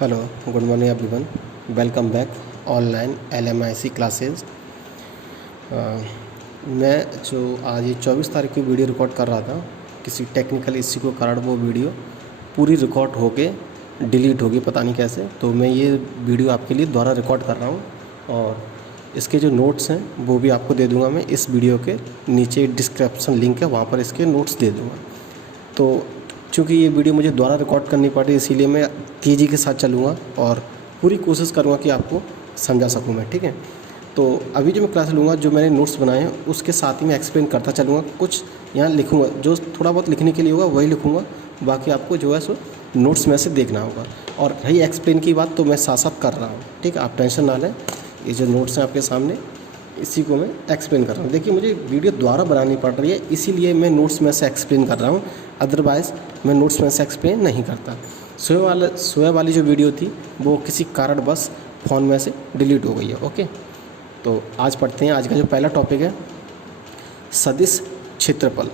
Hello, good morning everyone. Welcome back online LMIC classes. मैं जो आज ये 24 तारीख की वीडियो रिकॉर्ड कर रहा था, किसी टेक्निकल इश्यू के कारण वो वीडियो पूरी रिकॉर्ड होके डिलीट होगी, पता नहीं कैसे। तो मैं ये वीडियो आपके लिए दोबारा रिकॉर्ड कर रहा हूँ और इसके जो नोट्स हैं वो भी आपको दे दूँगा। मैं इस वीडियो के नीचे डिस्क्रिप्शन लिंक है, वहाँ पर इसके नोट्स दे दूँगा। तो चूँकि ये वीडियो मुझे दोबारा रिकॉर्ड करनी पड़ी, इसीलिए मैं तेज़ी के साथ चलूँगा और पूरी कोशिश करूँगा कि आपको समझा सकूँ मैं, ठीक है। तो अभी जो मैं क्लास लूँगा, जो मैंने नोट्स बनाए हैं उसके साथ ही मैं एक्सप्लेन करता चलूँगा। कुछ यहाँ लिखूँगा, जो थोड़ा बहुत लिखने के लिए होगा वही लिखूँगा, बाकी आपको जो है सो नोट्स में से देखना होगा। और रही एक्सप्लेन की बात, तो मैं साथ साथ कर रहा हूँ, ठीक है, आप टेंशन ना लें। ये जो नोट्स हैं आपके सामने, इसी को मैं एक्सप्लेन कर रहा हूँ। देखिए, मुझे वीडियो दोबारा बनानी पड़ रही है, इसीलिए मैं नोट्स में से एक्सप्लेन कर रहा हूँ, अदरवाइज़ मैं नोट्स में से एक्सप्लेन नहीं करता। सोया वाली जो वीडियो थी वो किसी कारण बस फ़ोन में से डिलीट हो गई है। ओके, तो आज पढ़ते हैं। आज का जो पहला टॉपिक है सदिश क्षेत्रफल।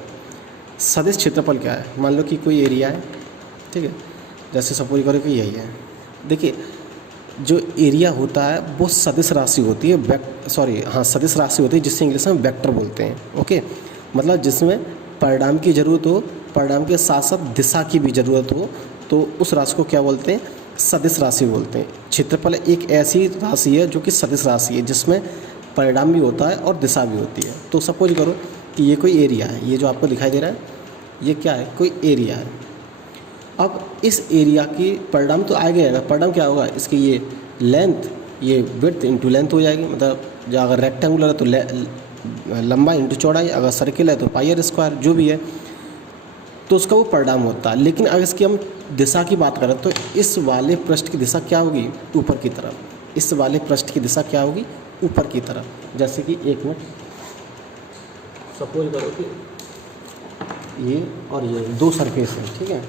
सदिश क्षेत्रफल क्या है? मान लो कि कोई एरिया है, ठीक है, जैसे सपोज करो कि यही है। देखिए, जो एरिया होता है वो सदिश राशि होती है, सदिश राशि होती है, जिससे इंग्लिश में वेक्टर बोलते हैं। ओके, मतलब जिसमें परिणाम की ज़रूरत हो, परिणाम के साथ साथ दिशा की भी ज़रूरत हो, तो उस राशि को क्या बोलते हैं? सदिश राशि बोलते हैं। क्षेत्रफल एक ऐसी राशि है जो कि सदिश राशि है, जिसमें परिणाम भी होता है और दिशा भी होती है। तो सपोज करो कि ये कोई एरिया है, ये जो आपको दिखाई दे रहा है ये क्या है? कोई एरिया है। अब इस एरिया की परिणाम तो आएगा, परिणाम क्या होगा? इसकी ये लेंथ, ये विड्थ इंटू लेंथ हो जाएगी। मतलब जो अगर रेक्टेंगुलर है तो लंबाई इंटू चौड़ाई, अगर सर्किल है तो पाई आर स्क्वायर, जो भी है, तो उसका वो परिणाम होता है। लेकिन अगर इसकी हम दिशा की बात करें तो इस वाले पृष्ठ की दिशा क्या होगी? ऊपर की तरफ। इस वाले पृष्ठ की दिशा क्या होगी? ऊपर की तरफ। जैसे कि एक मिनट, सपोज करो कि ये और ये दो सरफेस है, ठीक है।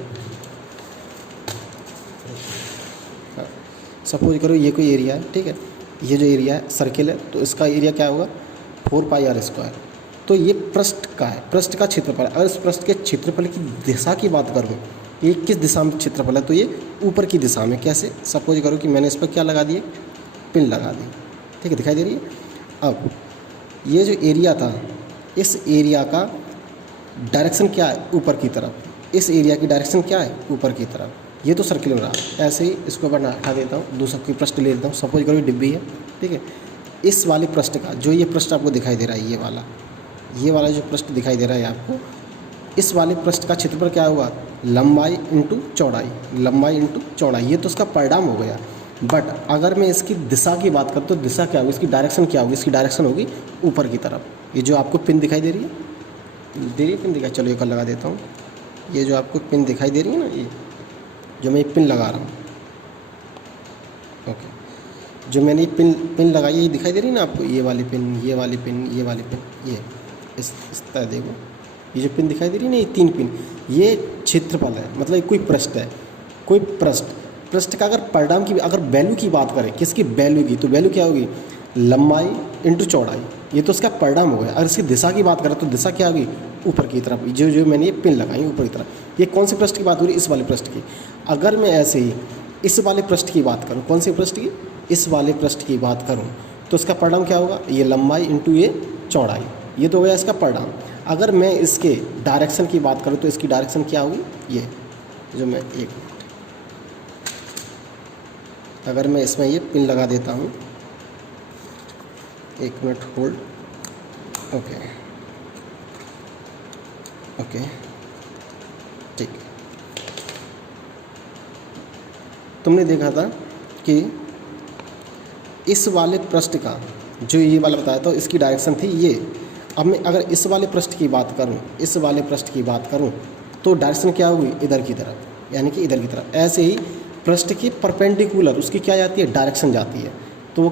सपोज करो ये कोई एरिया है, ठीक है, ये जो एरिया है सर्किल है, तो इसका एरिया क्या होगा? 4 पाई आर स्क्वायर। तो ये पृष्ठ का है, पृष्ठ का क्षेत्रफल। अगर इस पृष्ठ के क्षेत्रफल की दिशा की बात करूँ, ये किस दिशा में क्षेत्रफल है, तो ये ऊपर की दिशा में। कैसे? सपोज करो कि मैंने इस पर क्या लगा दिए? पिन लगा दी, ठीक है, दिखाई दे रही है। अब ये जो एरिया था, इस एरिया का डायरेक्शन क्या है? ऊपर की तरफ। इस एरिया की डायरेक्शन क्या है? ऊपर की तरफ। ये तो सर्किल में रहा। ऐसे ही इसको मैं हटा देता हूँ, दूसरा कोई पृष्ठ ले लेता हूँ। सपोज करो डिब्बी है, ठीक है। इस वाले पृष्ठ का, जो ये पृष्ठ आपको दिखाई दे रहा है, ये वाला जो पृष्ठ दिखाई दे रहा है आपको, इस वाले पृष्ठ का क्षेत्रफल क्या होगा? लंबाई इंटू चौड़ाई, लंबाई इंटू चौड़ाई। ये तो इसका परिणाम हो गया। बट अगर मैं इसकी दिशा की बात करूँ तो दिशा क्या होगी? इसकी डायरेक्शन क्या होगी? इसकी डायरेक्शन होगी ऊपर की तरफ। ये जो आपको पिन दिखाई दे रही है, पिन दिखाई, चलो ये कर लगा देता हूँ। ये जो आपको पिन दिखाई दे रही है ना, ये जो मैं पिन लगा रहा हूँ, ओके, जो मैंने ये पिन लगाई है, ये दिखाई दे रही है ना आपको? ये वाली पिन, ये वाली पिन, ये वाली पिन, ये इस तरह देखो, ये जो पिन दिखाई दे रही है ना, ये 3 पिन, ये क्षेत्रफल है। मतलब कोई पृष्ठ है, कोई पृष्ठ का अगर परिणाम की, अगर वैल्यू की बात करें, किसकी वैल्यू की, तो वैल्यू क्या होगी? लंबाई इंटू चौड़ाई। ये तो इसका परिणाम हो गया। अगर इसकी दिशा की बात करें तो दिशा क्या होगी? ऊपर की तरफ। जो मैंने ये पिन लगाई ऊपर की तरफ। ये कौन से पृष्ठ की बात हो रही है? इस वाले पृष्ठ की। अगर मैं ऐसे ही इस वाले पृष्ठ की बात करूँ, कौन से पृष्ठ की? इस वाले पृष्ठ की बात करूँ, तो इसका परिणाम क्या होगा? ये लंबाई इंटू ये चौड़ाई। ये तो हो गया इसका परिणाम। अगर मैं इसके डायरेक्शन की बात करूँ तो इसकी डायरेक्शन क्या होगी? ये जो मैं अगर मैं इसमें ये पिन लगा देता हूँ, 1 मिनट होल्ड, ओके, ठीक। तुमने देखा था कि इस वाले पृष्ठ का, जो ये वाला बताया था, इसकी डायरेक्शन थी ये। अब मैं अगर इस वाले पृष्ठ की बात करूं, तो डायरेक्शन क्या होगी? इधर की तरफ, यानी कि इधर की तरफ। ऐसे ही पृष्ठ की परपेंडिकुलर उसकी क्या जाती है? डायरेक्शन जाती है। तो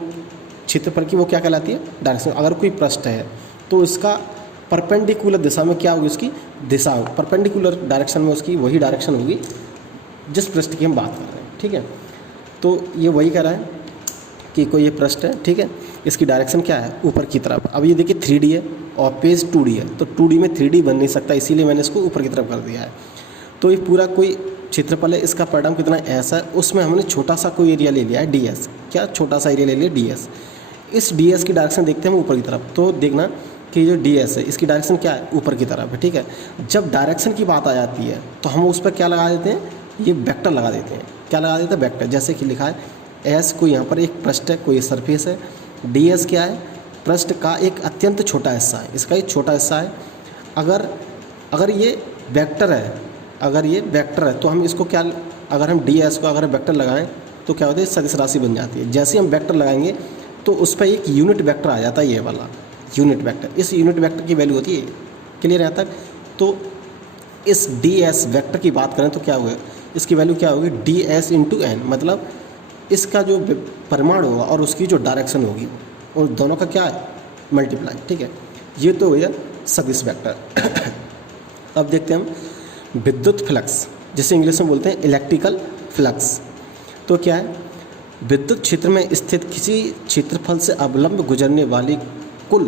क्षेत्रफल की वो क्या कहलाती है? डायरेक्शन। अगर कोई पृष्ठ है तो इसका परपेंडिकुलर दिशा में क्या होगी? उसकी दिशा होगी, परपेंडिकुलर डायरेक्शन में उसकी वही डायरेक्शन होगी जिस पृष्ठ की हम बात कर रहे हैं, ठीक है। तो ये वही कह रहा है कि कोई ये पृष्ठ है, ठीक है, इसकी डायरेक्शन क्या है? ऊपर की तरफ। अब ये देखिए 3D है और पेज 2D है, तो 2D में 3D बन नहीं सकता, इसीलिए मैंने इसको ऊपर की तरफ कर दिया है। तो ये पूरा कोई क्षेत्रफल है, इसका परिणाम कितना एस है, उसमें हमने छोटा सा कोई एरिया ले लिया है डी एस। क्या छोटा सा एरिया ले लिया डी एस। इस डी एस की डायरेक्शन देखते हैं हम ऊपर की तरफ, तो देखना कि जो डी एस है इसकी डायरेक्शन क्या है, ऊपर की तरफ है। ठीक है, जब डायरेक्शन की बात आ जाती है तो हम उस पर क्या लगा देते हैं, ये वेक्टर लगा देते हैं। क्या लगा देते हैं, वेक्टर। जैसे कि लिखा है एस, कोई यहाँ पर एक पृष्ठ है, कोई सरफेस है। डी एस क्या है, पृष्ठ का एक अत्यंत छोटा हिस्सा है, इसका एक छोटा हिस्सा है। अगर ये वेक्टर है, अगर ये वेक्टर है तो हम इसको क्या, अगर हम डी एस को अगर वेक्टर लगाएं तो क्या होता है, सदिश राशि बन जाती है। जैसे हम वेक्टर लगाएंगे तो उस पर एक यूनिट वेक्टर आ जाता है, ये वाला यूनिट वेक्टर। इस यूनिट वेक्टर की वैल्यू होती है, क्लियर है यहाँ तक। तो इस डी एस वेक्टर की बात करें तो क्या होगा, इसकी वैल्यू क्या होगी, डी एस इंटू एन, मतलब इसका जो परिमाण होगा और उसकी जो डायरेक्शन होगी और दोनों का क्या है, मल्टीप्लाई। ठीक है, ये तो हो गया सदिश वेक्टर। अब देखते हैं हम विद्युत फ्लक्स, जिसे इंग्लिश में बोलते हैं इलेक्ट्रिकल फ्लक्स। तो क्या है, विद्युत क्षेत्र में स्थित किसी क्षेत्रफल से अवलंब गुजरने वाली कुल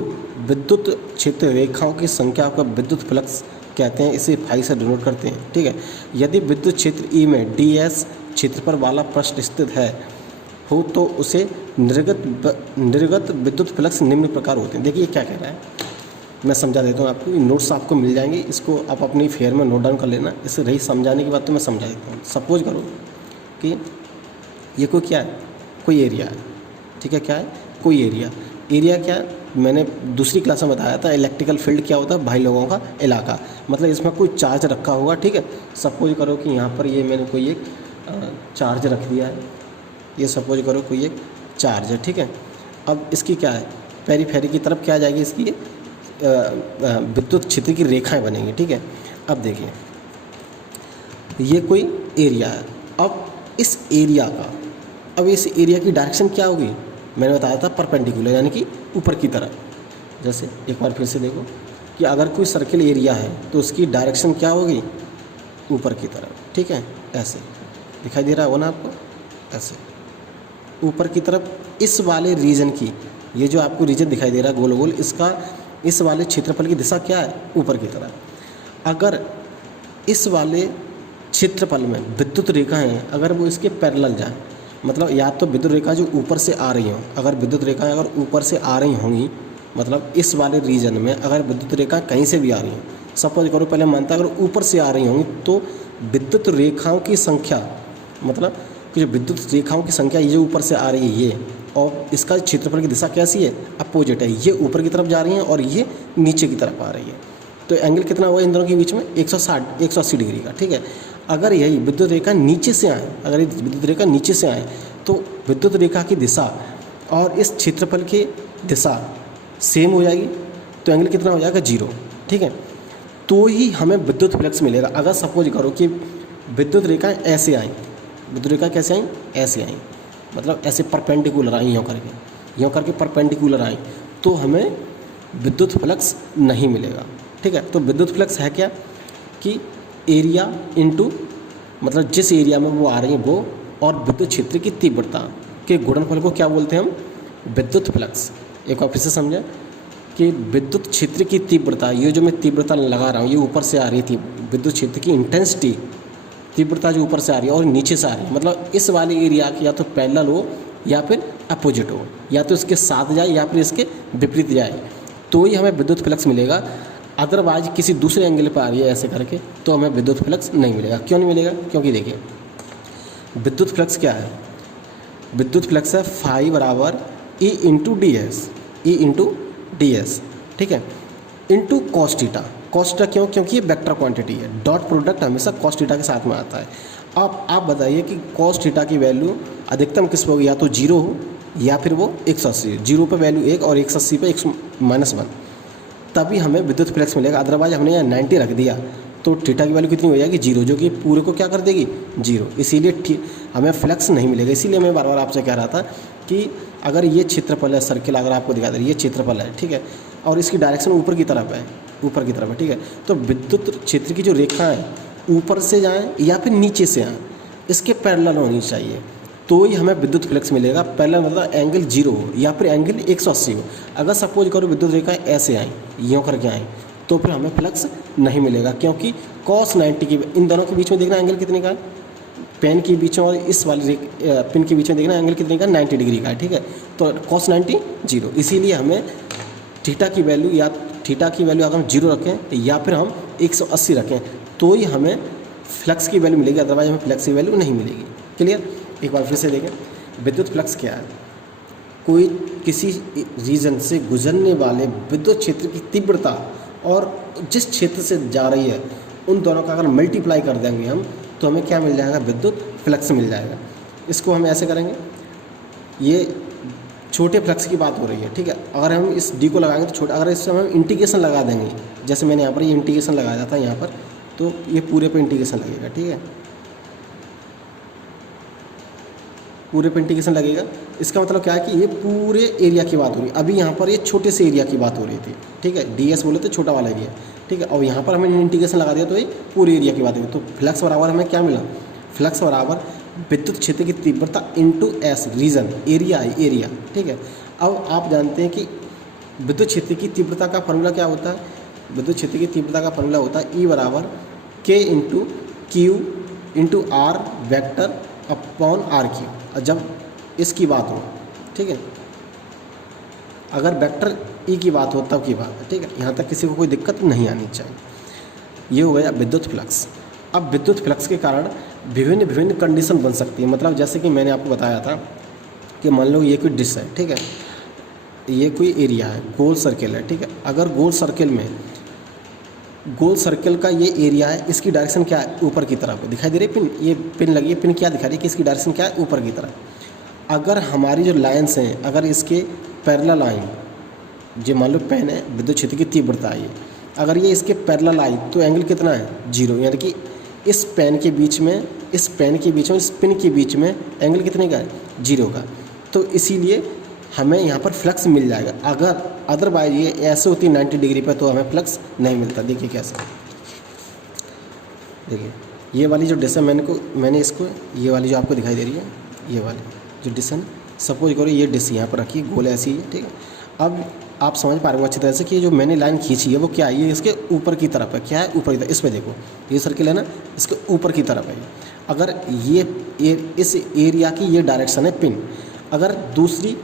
विद्युत क्षेत्र रेखाओं की संख्या को विद्युत फ्लक्स कहते हैं। इसे फाई से डिनोट करते हैं। ठीक है, यदि विद्युत क्षेत्र ई में डी एस क्षेत्रफल वाला पृष्ठ स्थित है हो तो उसे निर्गत विद्युत फ्लक्स निम्न प्रकार होते हैं। देखिए क्या कह रहा है, मैं समझा देता हूँ आपको। नोट्स आपको मिल जाएंगे, इसको आप अपनी फेयर में नोट डाउन कर लेना। इसे रही समझाने की बात तो मैं समझा देता हूँ। सपोज करो कि ये कोई क्या है, कोई एरिया है। ठीक है, क्या है, कोई एरिया। एरिया क्या है, मैंने दूसरी क्लास में बताया था, इलेक्ट्रिकल फील्ड क्या होता है, भाई लोगों का इलाका। मतलब इसमें कोई चार्ज रखा होगा। ठीक है, सपोज करो कि यहाँ पर ये मैंने कोई एक चार्ज रख दिया है, ये सपोज करो कोई एक चार्ज है। ठीक है, अब इसकी क्या है, पेरीफेरी की तरफ क्या आ जाएगी, इसकी विद्युत क्षेत्र की रेखाएं बनेंगी। ठीक है, अब देखिए ये कोई एरिया है। अब इस एरिया की डायरेक्शन क्या होगी, मैंने बताया था परपेंडिकुलर, यानी कि ऊपर की तरफ। जैसे एक बार फिर से देखो कि अगर कोई सर्किल एरिया है तो उसकी डायरेक्शन क्या होगी, ऊपर की तरफ। ठीक है, ऐसे दिखाई दे रहा हो ना आपको, ऐसे ऊपर की तरफ। इस वाले रीजन की, ये जो आपको रीजन दिखाई दे रहा है गोल गोल, इसका इस वाले क्षेत्रफल की दिशा क्या है, ऊपर की तरफ। अगर इस वाले क्षेत्रफल में विद्युत रेखा हैं, अगर वो इसके पैरेलल जाए, मतलब या तो विद्युत रेखा जो ऊपर से आ रही हों, अगर विद्युत रेखाएं अगर ऊपर से आ रही होंगी, मतलब इस वाले रीजन में अगर विद्युत रेखा कहीं से भी आ रही हों, सपोज करो पहले मानता अगर ऊपर से आ रही होंगी तो विद्युत रेखाओं की संख्या, मतलब कि जो विद्युत रेखाओं की संख्या ये ऊपर से आ रही है ये, और इसका क्षेत्रफल की दिशा कैसी है, अपोजिट है। ये ऊपर की तरफ जा रही हैं और ये नीचे की तरफ आ रही है। तो एंगल कितना हुआ इन दोनों के बीच में, 180 डिग्री का। ठीक है, अगर यही विद्युत रेखा नीचे से आए, अगर ये विद्युत रेखा नीचे से आए तो विद्युत रेखा की दिशा और इस क्षेत्रफल की दिशा सेम हो जाएगी, तो एंगल कितना हो जाएगा, 0। ठीक है, तो ही हमें विद्युत फ्लक्स मिलेगा। अगर सपोज करो कि विद्युत रेखाएं ऐसे आई, विद्युत रेखा कैसे आई, ऐसे आई, मतलब ऐसे परपेंडिकुलर आई, यूँ करके परपेंडिकुलर आई, तो हमें विद्युत फ्लक्स नहीं मिलेगा। ठीक है, तो विद्युत फ्लक्स है क्या कि एरिया इंटू, मतलब जिस एरिया में वो आ रही है वो, और विद्युत क्षेत्र की तीव्रता के गुणनफल को क्या बोलते हैं हम, विद्युत फ्लक्स। एक बार फिर से समझें कि विद्युत क्षेत्र की तीव्रता, ये जो मैं तीव्रता लगा रहा हूँ ये ऊपर से आ रही थी, विद्युत क्षेत्र की इंटेंसिटी, तीव्रता जो ऊपर से आ रही है और नीचे से आ रही है, मतलब इस वाले एरिया की या तो पैरेलल हो या फिर अपोजिट हो, या तो इसके साथ जाए या फिर इसके विपरीत जाए, तो ही हमें विद्युत फ्लक्स मिलेगा। अदरवाइज किसी दूसरे एंगल पर आ रही है ऐसे करके तो हमें विद्युत फ्लक्स नहीं मिलेगा। क्यों नहीं मिलेगा, क्योंकि देखिए विद्युत फ्लक्स क्या है, विद्युत फ्लक्स है फाई बराबर E into D S, E into D S. ठीक है, into cos theta. Cos theta क्यों, क्योंकि ये वेक्टर क्वांटिटी है, डॉट प्रोडक्ट हमेशा कॉस थीटा के साथ में आता है। अब आप बताइए कि कॉस थीटा की वैल्यू अधिकतम किस पर होगी, या तो 0 हो या फिर वो 180, 0 पर वैल्यू 1 और 180 पे -1, तभी हमें विद्युत फ्लक्स मिलेगा। अदरवाइज हमने यहाँ 90 रख दिया तो थीटा की वैल्यू कितनी हो जाएगी, 0, जो कि पूरे को क्या कर देगी, 0। इसीलिए हमें फ्लक्स नहीं मिलेगा। इसीलिए मैं बार बार आपसे कह रहा था कि अगर ये क्षेत्रफल है सर्किल, अगर आपको दिखा दे ये क्षेत्रफल है, ठीक है, और इसकी डायरेक्शन ऊपर की तरफ है, ऊपर की तरफ है, ठीक है, तो विद्युत क्षेत्र की जो रेखा है ऊपर से जाएँ या फिर नीचे से आएँ, इसके पैरेलल होनी चाहिए, तो ही हमें विद्युत फ्लक्स मिलेगा। पैरेलल मतलब एंगल 0 हो या फिर एंगल 180 हो। अगर सपोज करो विद्युत रेखा ऐसे आई, यूँ करके आई, तो फिर हमें फ्लक्स नहीं मिलेगा, क्योंकि cos 90 की इन दोनों के बीच में देखना एंगल कितने का है, पेन के बीच में और इस वाली पिन के बीच में देखना एंगल कितने का 90 डिग्री का है, ठीक है। तो cos 90 0, इसीलिए हमें थीटा की वैल्यू अगर हम 0 रखें या फिर हम 180 रखें तो ही हमें फ्लक्स की वैल्यू मिलेगी, अदरवाइज हमें फ्लक्स की वैल्यू नहीं मिलेगी। क्लियर? एक बार फिर से देखें, विद्युत फ्लक्स क्या है? कोई किसी रीजन से गुजरने वाले विद्युत क्षेत्र की तीव्रता और जिस क्षेत्र से जा रही है उन दोनों का अगर मल्टीप्लाई कर देंगे हम तो हमें क्या मिल जाएगा? विद्युत फ्लक्स मिल जाएगा। इसको हम ऐसे करेंगे, ये छोटे फ्लक्स की बात हो रही है, ठीक है। अगर हम इस डी को लगाएंगे तो छोटा, अगर इसमें हम इंटीग्रेशन लगा देंगे, जैसे मैंने यहाँ पर ये इंटीग्रेशन लगाया था यहाँ पर, तो ये पूरे पे इंटीग्रेशन लगेगा, ठीक है, पूरे पे इंटीग्रेशन लगेगा। इसका मतलब क्या है कि ये पूरे एरिया की बात हो रही है। अभी यहाँ पर ये छोटे से एरिया की बात हो रही थी, ठीक है, ds बोले तो छोटा वाला एरिया, ठीक है। और यहाँ पर हमने इंटीग्रेशन लगा दिया तो ये पूरे एरिया की बात हो रही है। तो फ्लक्स बराबर हमें क्या मिला? फ्लक्स बराबर विद्युत क्षेत्र की तीव्रता इंटू एस, रीजन एरिया है, एरिया, ठीक है। अब आप जानते हैं कि विद्युत क्षेत्र की तीव्रता का फॉर्मूला क्या होता है? विद्युत क्षेत्र की तीव्रता का फॉर्मूला होता है E बराबर K into Q into R vector upon R Q. और जब इसकी बात हो, ठीक है, अगर वेक्टर E की बात हो तब की बात है, ठीक है। यहाँ तक किसी को कोई दिक्कत नहीं आनी चाहिए। ये हो गया विद्युत फ्लक्स। अब विद्युत फ्लक्स के कारण विभिन्न कंडीशन बन सकती है। मतलब जैसे कि मैंने आपको बताया था कि मान लो ये कोई डिश है, ठीक है, ये कोई एरिया है, गोल सर्किल है, ठीक है। अगर गोल सर्किल का ये एरिया है, इसकी डायरेक्शन क्या है? ऊपर की तरफ दिखाई दे रही है पिन, ये पिन लगी है, पिन क्या दिखा रही है कि इसकी डायरेक्शन क्या है? ऊपर की तरफ। अगर हमारी जो लाइन्स हैं, अगर इसके पैरेलल आई, जो मान लो पेन है, विद्युत क्षेत्र की तीव्रता है, अगर ये इसके पैरेलल आई तो एंगल कितना है? 0, यानी कि इस पेन के बीच में इस पिन के बीच में एंगल कितने का है? 0 का। तो इसीलिए हमें यहाँ पर फ्लक्स मिल जाएगा। अगर अदरवाइज ये ऐसे होती 90 डिग्री पर तो हमें फ्लक्स नहीं मिलता। देखिए कैसे, देखिए ये वाली जो डिश है, मैंने इसको, ये वाली जो आपको दिखाई दे रही है, ये वाली जो डिश है, सपोज करो ये डिश यहाँ पर रखी, गोल ऐसी है, ठीक है। अब आप समझ पा रहे हो अच्छी तरह से कि जो मैंने लाइन खींची है वो क्या है? ये इसके ऊपर की तरफ है। क्या है? ऊपर की तरफ। इसमें देखो ये सर्किल है ना, इसके ऊपर की तरफ है। अगर इस एरिया की ये डायरेक्शन है पिन, अगर दूसरी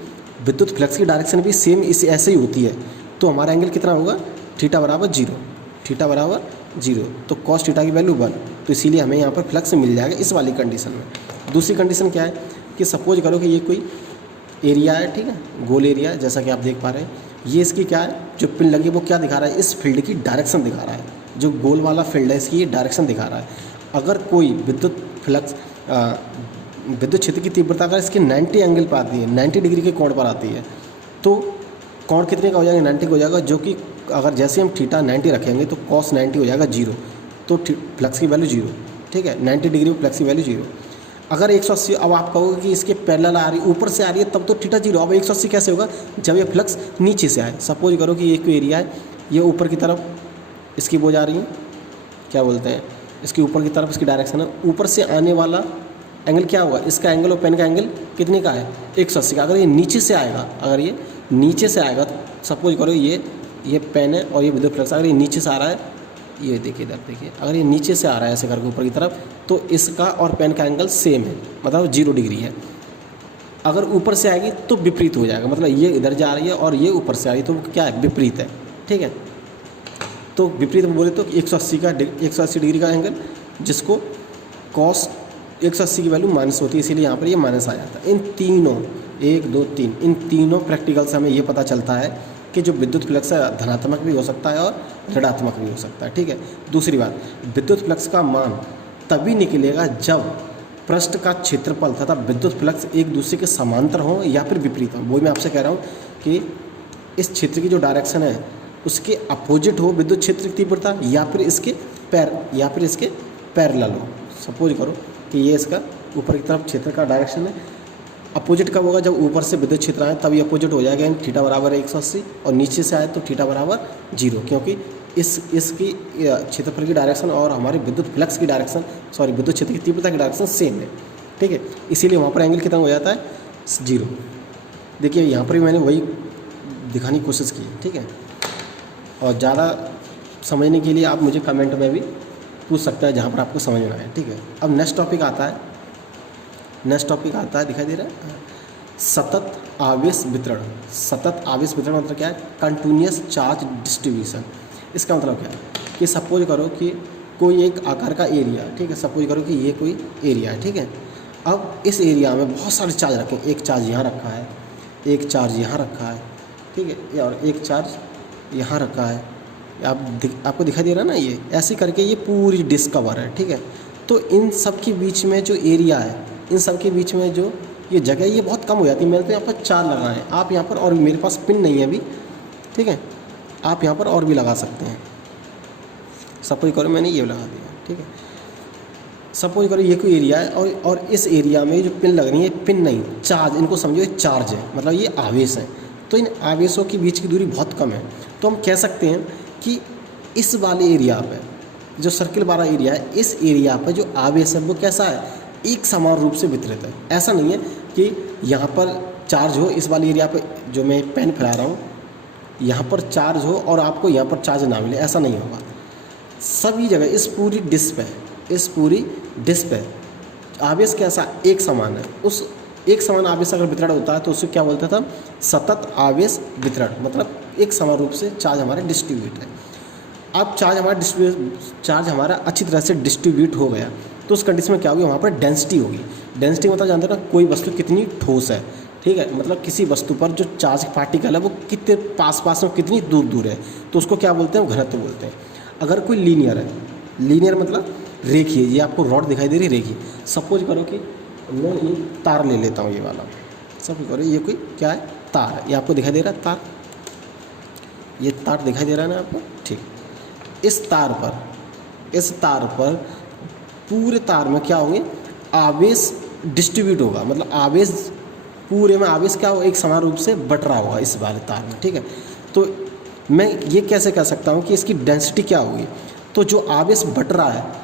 विद्युत फ्लक्स की डायरेक्शन भी सेम इस ऐसे ही होती है तो हमारा एंगल कितना होगा? थीटा बराबर 0, थीटा बराबर 0। तो कॉस थीटा की वैल्यू 1। तो इसीलिए हमें यहाँ पर फ्लक्स मिल जाएगा इस वाली कंडीशन में। दूसरी कंडीशन क्या है कि सपोज करो कि ये कोई एरिया है, ठीक है, गोल एरिया, जैसा कि आप देख पा रहे हैं। ये इसकी क्या है? जो पिन लगी वो क्या दिखा रहा है? इस फील्ड की डायरेक्शन दिखा रहा है। जो गोल वाला फील्ड है इसकी ये डायरेक्शन दिखा रहा है। अगर कोई विद्युत क्षेत्र की तीव्रता अगर इसके 90 एंगल पर आती है, 90 डिग्री के कोण पर आती है, तो कोण कितने का हो जाएगा? 90 का हो जाएगा। जो कि अगर जैसे हम थीटा 90 रखेंगे तो cos 90 हो जाएगा 0। तो फ्लक्स की वैल्यू 0, ठीक है, 90 डिग्री में फ्लक्स की वैल्यू 0। अगर 180, अब आप कहोगे कि इसके पैरेलल आ रही, ऊपर से आ रही है, तब तो थीटा 0। अब 180 कैसे होगा? जब ये फ्लक्स नीचे से आए। सपोज करो कि ये कोई एरिया है, ये ऊपर की तरफ इसकी वो जा रही है, क्या बोलते हैं, इसके ऊपर की तरफ इसकी डायरेक्शन है। ऊपर से आने वाला एंगल क्या होगा? इसका एंगल और पेन का एंगल कितने का है? 180 का। अगर ये नीचे से आएगा, अगर ये नीचे से आएगा, सपोज करो ये पेन है और ये विद्युत फ्लक्स, अगर ये नीचे से आ रहा है, ये देखिए इधर देखिए, अगर ये नीचे से आ रहा है ऐसे करके ऊपर की तरफ, तो इसका और पेन का एंगल सेम है, मतलब 0 डिग्री है। अगर ऊपर से आएगी तो विपरीत हो जाएगा, मतलब ये इधर जा रही है और ये ऊपर से आ रही है, तो क्या है? विपरीत है, ठीक है। तो विपरीत बोले तो 180 डिग्री का एंगल, जिसको कॉस 180 की वैल्यू माइनस होती है, इसीलिए यहाँ पर ये माइनस आ जाता है। इन तीनों 1 2 3 इन तीनों प्रैक्टिकल से हमें ये पता चलता है कि जो विद्युत फ्लक्स है धनात्मक भी हो सकता है और ऋणात्मक भी हो सकता है, ठीक है। दूसरी बात, विद्युत फ्लक्स का मान तभी निकलेगा जब पृष्ठ का क्षेत्रफल तथा विद्युत फ्लक्स एक दूसरे के समांतर हो या फिर विपरीत हो। वही मैं आपसे कह रहा हूँ कि इस क्षेत्र की जो डायरेक्शन है उसके अपोजिट हो विद्युत क्षेत्र की तीव्रता, या फिर इसके पैरेलल हो। सपोज करो कि ये इसका ऊपर की तरफ क्षेत्र का डायरेक्शन है। अपोजिट कब होगा? जब ऊपर से विद्युत क्षेत्र आए तब ये अपोजिट हो जाएगा, थीटा बराबर 180, और नीचे से आए तो थीटा बराबर 0, क्योंकि इसकी क्षेत्रफल की डायरेक्शन और हमारे विद्युत फ्लक्स की डायरेक्शन, विद्युत क्षेत्र की तीव्रता की डायरेक्शन सेम है, ठीक है। इसीलिए वहाँ पर एंगल कितना हो जाता है? 0। देखिए यहाँ पर भी मैंने वही दिखाने की कोशिश की, ठीक है। और ज़्यादा समझने के लिए आप मुझे कमेंट में भी पूछ सकते हैं जहाँ पर आपको समझ में आए, ठीक है। अब नेक्स्ट टॉपिक आता है नेक्स्ट टॉपिक आता है, दिखाई दे रहा है, सतत आवेश वितरण। सतत आवेश वितरण मतलब क्या है? Continuous charge distribution. इसका मतलब क्या है कि सपोज करो कि कोई एक आकार का एरिया, ठीक है, सपोज करो कि ये कोई एरिया है, ठीक है। अब इस एरिया में बहुत सारे चार्ज रखे हैं, एक चार्ज यहाँ रखा है, एक चार्ज यहाँ रखा है, ठीक है, और एक चार्ज यहाँ रखा है। आपको दिखाई दे रहा है ना, ये ऐसे करके ये पूरी डिस्क कवर है, ठीक है। तो इन सब के बीच में जो एरिया है, इन सब के बीच में जो ये जगह ये बहुत कम हो जाती है। मैंने तो यहाँ पर 4 लगाए हैं, आप यहाँ पर, और मेरे पास पिन नहीं है अभी, ठीक है, आप यहाँ पर और भी लगा सकते हैं। सपोज करो मैंने ये लगा दिया, ठीक है। सपोज करो ये कोई एरिया है और इस एरिया में जो पिन लग रही है, पिन नहीं, चार्ज, इनको समझो ये चार्ज है, मतलब ये आवेश है। तो इन आवेशों के बीच की दूरी बहुत कम है। तो हम कह सकते हैं कि इस वाले एरिया पे, जो सर्किल वाला एरिया है, इस एरिया पर जो आवेश है वो कैसा है? एक समान रूप से वितरित है। ऐसा नहीं है कि यहाँ पर चार्ज हो, इस वाले एरिया पे जो मैं पेन फैला रहा हूँ यहाँ पर चार्ज हो और आपको यहाँ पर चार्ज ना मिले, ऐसा नहीं होगा। सभी जगह इस पूरी डिस्क पे आवेश कैसा? एक समान है। उस एक समान आवेश अगर वितरण होता है तो उसको क्या बोलते था? सतत आवेश वितरण, मतलब एक समान रूप से चार्ज हमारा डिस्ट्रीब्यूट है। अब चार्ज हमारा अच्छी तरह से डिस्ट्रीब्यूट हो गया तो उस कंडीशन में क्या होगी? वहाँ पर डेंसिटी होगी। डेंसिटी मतलब जानते हो ना, कोई वस्तु कितनी ठोस है, ठीक है, मतलब किसी वस्तु पर जो चार्ज पार्टिकल है वो कितने पास में, कितनी दूर है, तो उसको क्या बोलते हैं? घनत्व बोलते हैं। अगर कोई लीनियर है, लीनियर मतलब रेखीय, ये आपको रॉड दिखाई दे रही है रेखीय। सपोज करो कि मैं ये तार ले लेता हूँ, ये वाला, सपोज करो ये कोई क्या है? तार है। ये आपको दिखाई दे रहा है तार, ये तार दिखाई दे रहा है ना आपको, ठीक। इस तार पर पूरे तार में क्या होंगे? आवेश डिस्ट्रीब्यूट होगा, मतलब आवेश पूरे में आवेश क्या हो? एक समान रूप से बट रहा होगा इस वाले तार में, ठीक है। तो मैं ये कैसे कह सकता हूँ कि इसकी डेंसिटी क्या होगी? तो जो आवेश बट रहा है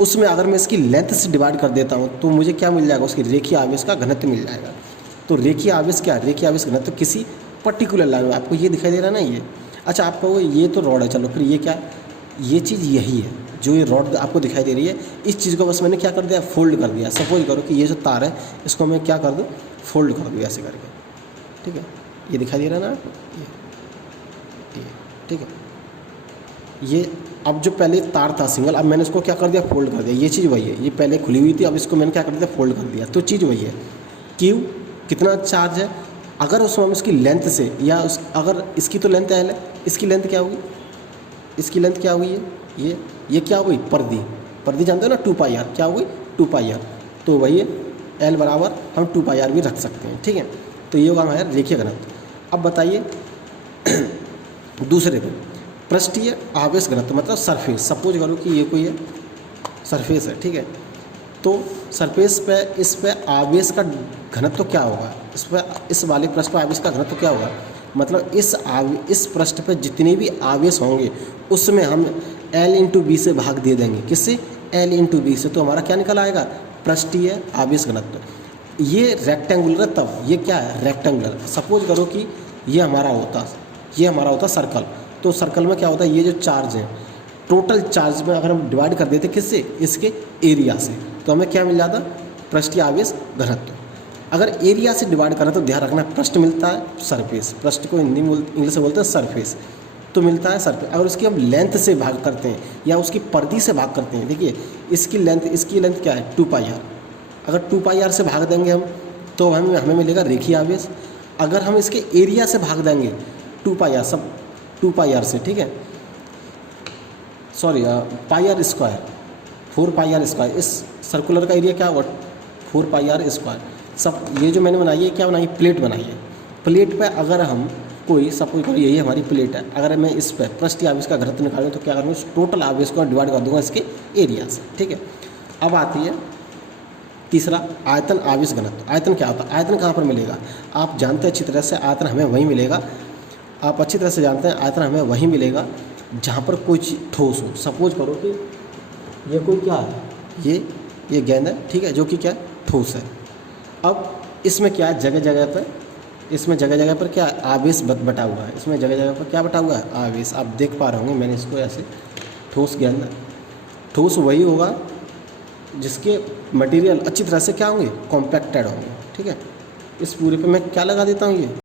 उसमें अगर मैं इसकी लेंथ से डिवाइड कर देता हूँ तो मुझे क्या मिल जाएगा? उसकी रेखीय आवेश का घनत्व मिल जाएगा। तो रेखीय आवेश क्या है? रेखीय आवेश घनत्व किसी पर्टिकुलर लाइन में, आपको ये दिखाई दे रहा है ना, ये, अच्छा आपका वो ये तो रॉड है, चलो फिर ये क्या है? ये चीज़ यही है जो ये रॉड आपको दिखाई दे रही है। इस चीज़ को बस मैंने क्या कर दिया? फोल्ड कर दिया। सपोज करो कि ये जो तार है इसको मैं क्या कर दूँ? फोल्ड कर दूँ ऐसे करके, ठीक है। ये दिखाई दे रहा है ना आपको, ये, ठीक है। ये अब जो पहले तार था सिंगल, अब मैंने इसको क्या कर दिया? फोल्ड कर दिया। ये चीज़ वही है, ये पहले खुली हुई थी, अब इसको मैंने क्या कर दिया? फोल्ड कर दिया। तो चीज़ वही है। क्यू कितना चार्ज है? अगर उसमें हम इसकी लेंथ से या अगर इसकी तो लेंथ एल है, इसकी लेंथ क्या होगी? इसकी लेंथ क्या हुई है? ये क्या हुई? पर्दी जानते हो ना, 2πr, क्या हुई? 2πr। तो वही है एल बराबर हम 2πr भी रख सकते हैं, ठीक है। तो ये होगा हमारा रेखीय घनत्व। अब बताइए दूसरे पे, पृष्ठीय आवेश घनत्व मतलब सरफेस। सपोज करो कि ये कोई है सरफेस है, ठीक है। तो सरफेस पे इस पे आवेश का घनत्व क्या होगा? इस वाले पृष्ठ पर आवेश का घनत्व क्या होगा? मतलब इस पृष्ठ पे जितने भी आवेश होंगे उसमें हम L/B से भाग दे देंगे। किससे? L/B से। तो हमारा क्या निकल आएगा? पृष्ठीय आवेश घनत्व। ये रेक्टेंगुलर है, तब ये क्या है? रेक्टेंगुलर। सपोज करो कि ये हमारा होता सर्कल। तो सर्कल में क्या होता है? ये जो चार्ज है, टोटल चार्ज में अगर हम डिवाइड कर देते किससे? इसके एरिया से, तो हमें क्या मिल जाता? पृष्ठीय आवेश घनत्व। अगर एरिया से डिवाइड करना तो ध्यान रखना, पृष्ठ मिलता है सरफेस, पृष्ठ को हिंदी में इंग्लिश में बोलते हैं सरफेस, तो मिलता है सरफेस। अगर उसकी हम लेंथ से भाग करते हैं या उसकी पर्दी से भाग करते हैं, देखिए इसकी लेंथ क्या है? 2πr। अगर 2πr से भाग देंगे हम तो हमें मिलेगा रेखीय आवेश। अगर हम इसके एरिया से भाग देंगे 2πr, सब 2πr से, ठीक है, sorry πr square, 4πr square. इस सर्कुलर का एरिया क्या होगा? 4πr square. सब ये जो मैंने बनाई है, क्या बनाई है? प्लेट बनाई है। प्लेट पे अगर हम कोई सपोज करो यही हमारी प्लेट है, अगर मैं इस पर पृष्ठीय आवेश का घनत्व निकालूँ तो क्या करूँगा? टोटल आवेश को डिवाइड कर दूंगा इसके एरिया से, ठीक है। अब आती है तीसरा, आयतन आवेश घनत्व। आयतन क्या होता है? आयतन कहाँ पर मिलेगा? आप जानते हैं अच्छी तरह से, आयतन हमें वहीं मिलेगा। आप अच्छी तरह से जानते हैं आयतन हमें वहीं मिलेगा जहाँ पर कोई चीज़ ठोस हो। सपोज करो कि ये कोई क्या है? ये गेंद है, ठीक है, जो कि क्या है? ठोस है। अब इसमें क्या है? जगह जगह पर क्या आवेश बटा हुआ है। इसमें जगह जगह पर क्या बटा हुआ है? आवेश। आप देख पा रहे होंगे, मैंने इसको ऐसे ठोस गेंद, ठोस वही होगा जिसके मटेरियल अच्छी तरह से क्या होंगे, कॉम्पैक्टेड होंगे। ठीक है, इस पूरे पे मैं क्या लगा देता हूँ, ये